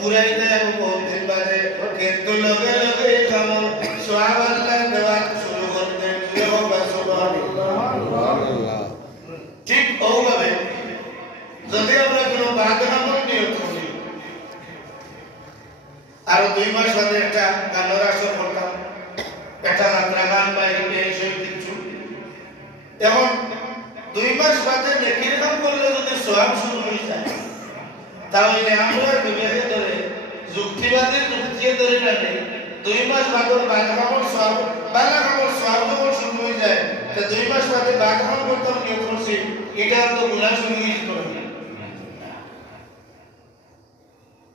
পুরাইতে এবং বহুত দিন বাদে কিন্তু লগে লগে আমল সওয়াব আল্লাহ দেওয়া শুরু করতে সুবহানাল্লাহ। ঠিক ওভাবে যদি আমরা কোনো বাদ আমল নিয়ত করি, আরো 2 মাস বাদে একটা গানের আসর করতাম, একটা যাত্রা গান বাইরে সেই কিছু, এখন 2 মাস বাদে নেকির কাম করলে যদি সওয়াব শুরু হয়ে যায়, তাহলে আমরা বিবেকে ধরে যুক্তিবাদী যুক্তিয়ে ধরে রাখে 2 মাস বাদর বাঘামর সওয়াব বাঘামর সওয়াব যখন শুরু হয়ে যায়, তা 2 মাস বাদে বাঘামর করতাম নিয়ত করছি, এটা তো গুনাহ শুরু হয়ে যেত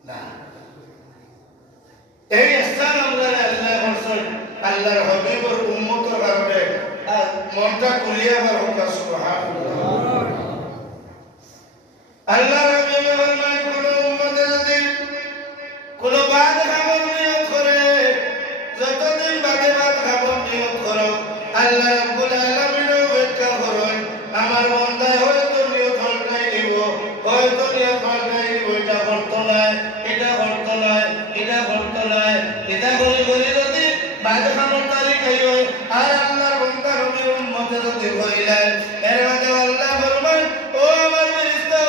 না। এই স্থান আমরা আল্লাহ করছেন, আল্লাহর হাবিবের উম্মতের কারণে মনটা খুলিয়া বার হোক সুবহানাল্লাহ। আল্লাহর হাবিব ফরমান কোন উম্মতে যদি কোন বাদ খাবার নিয়ত করে, যতদিন বাদে বাদ খাবার নিয়ত করো, আল্লাহ রাব্বুল আলামিন ব্যাখ্যা করেন আমার বান্দা হয়তো নিয়ত হলটাই নিব, হয়তো নিয়ত হলটাই নিব, এটা করতো না, এটা করতো না, এটা করতো না, এটা করে করে যদি বাদ খাবার তারিখ হয় আর আল্লাহর বান্দা নবীর উম্মতে যদি কইলেন, এর মাঝে আল্লাহ ফরমান ও আমার ফেরেশতা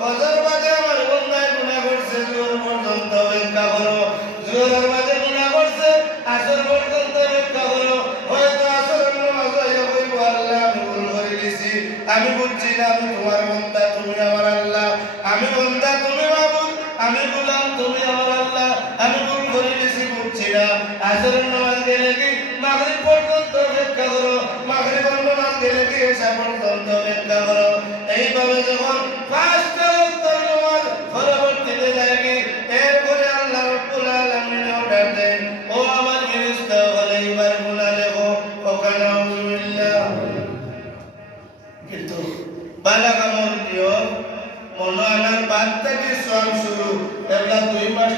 ফজর বাদে আমার বান্দায় গুনাহ করছে, জোহর পর্যন্ত অপেক্ষা করো, জোহরের বাদে গুনাহ করছে, আসর পর্যন্ত অপেক্ষা করো, হয়তো আসরের নামাজ হইয়া কইব আল্লাহ আমি ভুল করে দিছি, আমি বুঝছি না, আমি তোমার বান্দা, তুমি আমার আল্লাহ, আমি বান্দা তুমি মাবুদ, আমি গোলাম তুমি আমার আল্লাহ, আমি ভুল করে দিছি, বুঝছি না, আসরের নামাজ গেলে কি মাগরিব পর্যন্ত অপেক্ষা করো, মাগরিবের নামাজ গেলে কি এশা পর্যন্ত অপেক্ষা করো। এইভাবে যখন 5টা ওয়াক্তের নামাজ পরবর্তীতে যায় কি, এরপরে আল্লাহ রাব্বুল আলামিন অর্ডার দেন ও আমার ফেরেশতা বলে এবার গুনাহ লেখো, ওখানে আউযুবিল্লাহ। কিন্তু বালাগ আমল নিয়ত মনে আনার বাদ থেকে সওয়াব শুরু, এগুলা 2 মাস